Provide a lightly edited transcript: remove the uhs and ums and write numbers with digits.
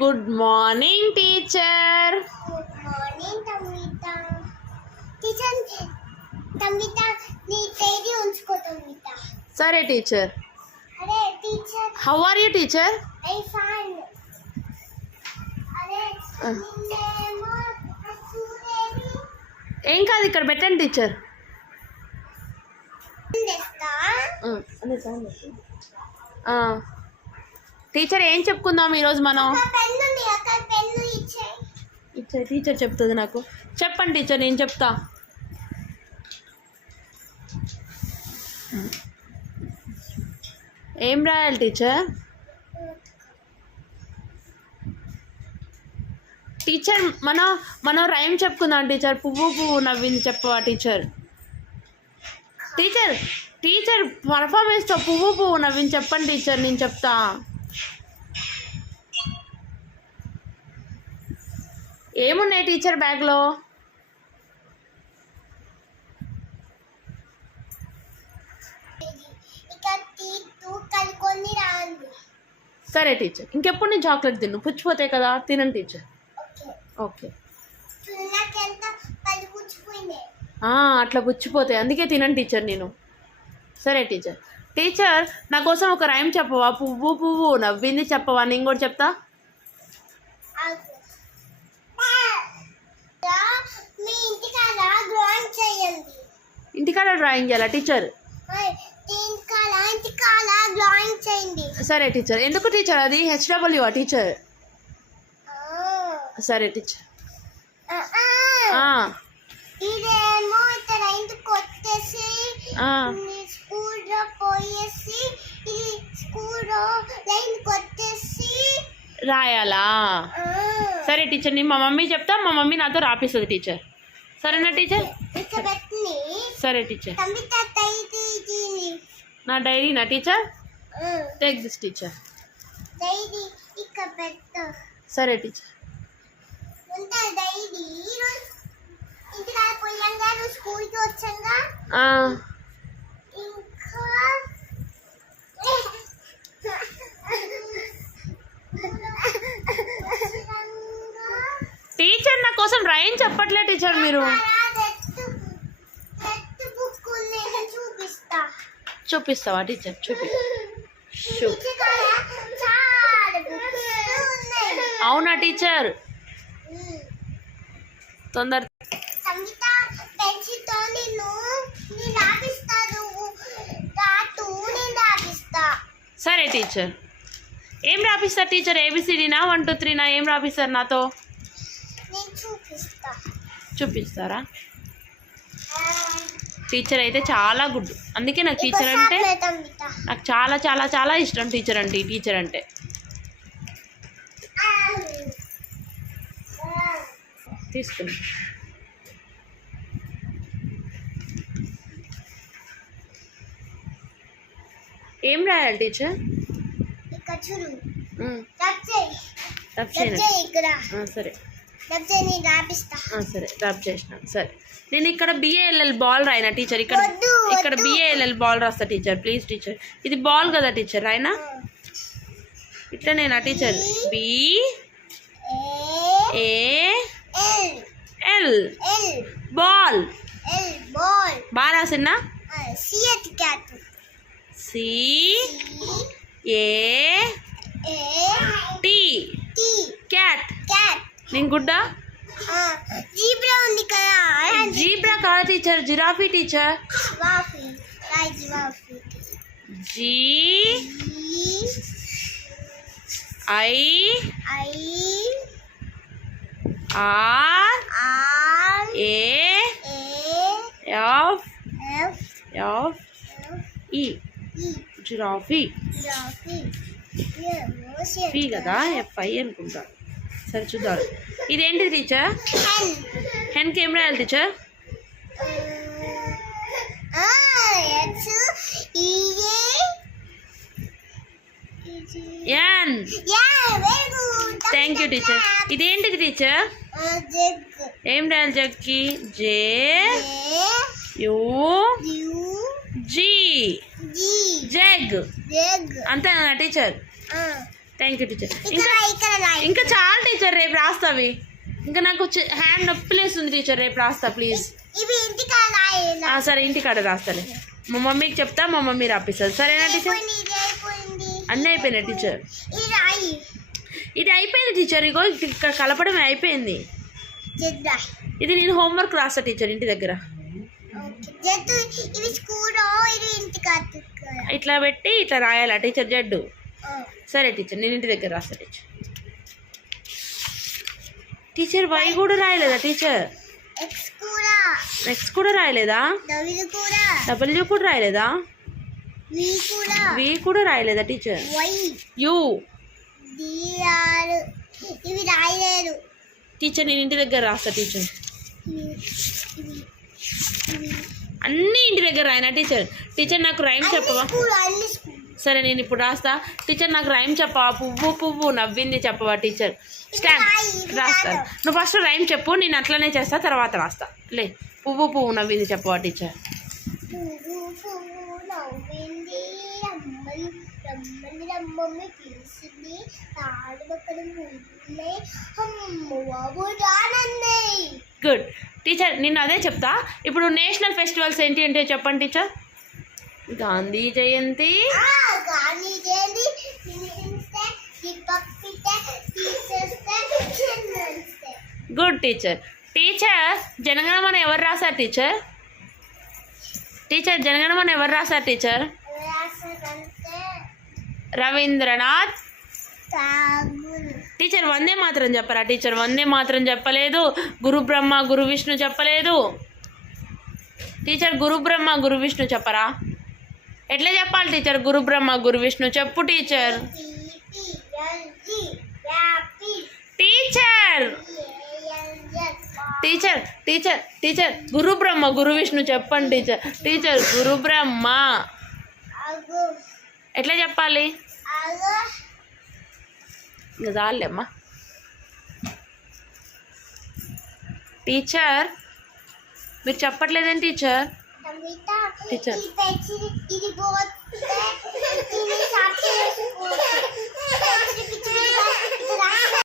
Good morning teacher. Good morning Tammitha. Teacher Tammitha నీ diary ఉంచుకో తమ్మిత. సరే టీచర్. అరే teacher, how are you teacher? I fine. అరే నిన్నేమో చూడేది ఏం కాదు, ఇక్కడ పెట్టండి టీచర్. చేస్తా. టీచర్ ఏం చెప్పుకుందాం ఈరోజు మనం? పెన్ను ఉంది, అక్కడ పెన్ను ఇచ్చేయి. ఇచ్చే టీచర్ చెప్తుంది నాకు. చెప్పండి టీచర్, నేను చెప్తా. ఏం రాయాలి టీచర్? టీచర్ మనం రైమ్ చెప్పుకుందాం టీచర్. పువ్వు పువ్వు నవ్వింది చెప్పవా టీచర్? టీచర్ టీచర్ పర్ఫార్మెన్స్తో పువ్వు పువ్వు నవ్వింది చెప్పండి టీచర్, నేను చెప్తా. ఏమున్నాయి టీచర్ బ్యాగ్లో? సరే టీచర్, ఇంకెప్పుడు నేను చాక్లెట్ తిన్ను, పుచ్చిపోతాయి కదా, తినండి టీచర్. ఓకే. అట్లా పుచ్చిపోతాయి, అందుకే తినండి టీచర్ నేను. సరే టీచర్. టీచర్ నా కోసం ఒక రైమ్ చెప్పవా? పువ్వు పువ్వు నవ్వింది చెప్పవా? నేను కూడా చెప్తా. ఇంటికాడ డ్రాయింగ్ చేయాలా టీచర్? సరే టీచర్. ఎందుకు టీచర్ అది HW టీచర్? సరే టీచర్. ఇదేమో ఇక్కడ ఇంటికి వచ్చేసి స్కూల్లో పోయేసి ఇది స్కూల్లో లైన్ కొట్టేసి రాయాలా? సరే టీచర్, నేను మా మమ్మీ చెప్తా, మా మమ్మీ నాతో రాపిస్తుంది టీచర్. సరేనా టీచర్? సరే టీచర్. నా డైరీనా టీచర్? Take this teacher. సరే టీచర్. స్కూల్కి వచ్చాగా ఇంకా టీచర్ నా కోసం రైమ్ చెప్పట్లే టీచర్ మీరు. చూపిస్తావా టీచర్? అవునా టీచర్? తొందర. సరే టీచర్. ఏం రాపిస్తారు టీచర్? ABCDనా 1 2 3నా? ఏం రాపిస్తారు నాతో? చూపిస్తారా? టీచర్ అయితే చాలా గుడ్, అందుకే నాకు టీచర్ అంటే నాకు చాలా చాలా చాలా ఇష్టం. టీచర్ అంటే తీసుకుని ఏం రాయాలి టీచర్? సరే సరే రబ్ చేసిన. సరే నేను ఇక్కడ BALL బాల్ రాయినా టీచర్? ఇక్కడ BALL బాల్ రాస్తా టీచర్. ప్లీజ్ టీచర్, ఇది బాల్ కదా టీచర్, రాయినా ఇట్లనేనా టీచర్? BAL ball. బాగా రాసిన్నా? CAT cat. నేను గుడ్డా? జీబ్రా ఉంది కదా? జీబ్రా కాదు teacher, giraffe teacher. GIRAFE giraffe. Fee కదా, FI అనుకుంటా. సరే చూద్దాం. ఇదేంటి టీచర్? హెన్కి ఏం రాయాలి teacher? N. Thank you teacher. ఇదేంటిది టీచర్? ఏం రాయాలి జగ్కి? JUG jug. అంతేనా టీచర్? Thank you teacher. ఇక్కడ ఇక్కడ రాయి. ఇంకా చాలా టీచర్, రేపు రాస్తావి. ఇంకా నాకు హ్యాండ్ నొప్పిలేస్తుంది టీచర్, రేపు రాస్తా ప్లీజ్. ఇవి ఇంటికి రాయి. సరే ఇంటికాడ రాస్తాలే. మా మమ్మీకి చెప్తా, మా మమ్మీ రాపిస్తుంది. సరేనా టీచర్? ఇది అయిపోయింది. అన్నీ అయిపోయినాయి టీచర్. ఇది రాయి. ఇది అయిపోయింది టీచర్, ఇగో ఇక్కడ కలపడమే అయిపోయింది. జెడ్ రాయి. ఇది నేను హోంవర్క్ రాస్తా టీచర్ ఇంటి దగ్గర. జెడ్ ఇవి స్కూల్ ఇది ఇంటికి అతుక్కోవాలి. ఇట్లా పెట్టి ఇట్లా రాయాలా టీచర్ జడ్డు? సరే టీచర్, నేను ఇంటి దగ్గర రాస్తా టీచర్. టీచర్ వై కూడా రాయలేదా టీచర్? ఎక్స్ కూడా. ఎక్స్ కూడా రాయలేదా? డబ్ల్యూ కూడా. డబ్ల్యూ కూడా రాయలేదా? వి కూడా. వి కూడా రాయలేదా teacher? Y. U. D R ఇవి రాయలేదు టీచర్, నేను ఇంటి దగ్గర రాస్తా టీచర్. ఇవి ఇవి అన్నీ ఇంటి దగ్గర రాయనా టీచర్? టీచర్ నాకు రైమ్ చెప్పవా? అన్ని స్కూల్. సరే నేను ఇప్పుడు రాస్తా. టీచర్ నాకు రైమ్ చెప్పవా? పువ్వు పువ్వు నవ్వింది చెప్పవా టీచర్? స్టాంప్ రాస్తాను. నువ్వు ఫస్ట్ రైమ్ చెప్పు, నేను అట్లనే చేస్తా, తర్వాత రాస్తా. లే, పువ్వు పువ్వు నవ్వింది చెప్పవా టీచర్? పువ్వు పువ్వు నవ్వింది రమ్మని రమ్మని రమ్మని పిలిచింది తాడు పక్కన ముళ్ళే అమ్మ బాబు రానంది. గుడ్ టీచర్, నేను అదే చెప్తా. ఇప్పుడు నేషనల్ ఫెస్టివల్స్ ఏంటి అంటే చెప్పండి teacher. Gandhi Jayanti, Gandhi Jayanti, republic day, teachers day, children's day. Good teacher. Teacher Jana Gana Mana ఎవరు రాశారు టీచర్? టీచర్ జనగణమన ఎవరు రాశారు టీచర్? రాసారంటే రవీంద్రనాథ్ ఠాగూర్. టీచర్ వందే మాత్రం చెప్పరా టీచర్? వందే మాత్రం చెప్పలేదు. గురు బ్రహ్మ గురు విష్ణు చెప్పలేదు టీచర్. గురు బ్రహ్మ గురు విష్ణు చెప్పరా? ఎట్లా చెప్పాలి టీచర్? గురు బ్రహ్మ గురు విష్ణు చెప్పు teacher. Teacher teacher teacher teacher గురు బ్రహ్మ గురు విష్ణు చెప్పండి టీచర్. టీచర్ గురు బ్రహ్మ ఎట్లా చెప్పాలి? ఇంకా చాలేమ్మా. టీచర్ మీరు చెప్పట్లేదేంటి టీచర్? టీచర్ ఇది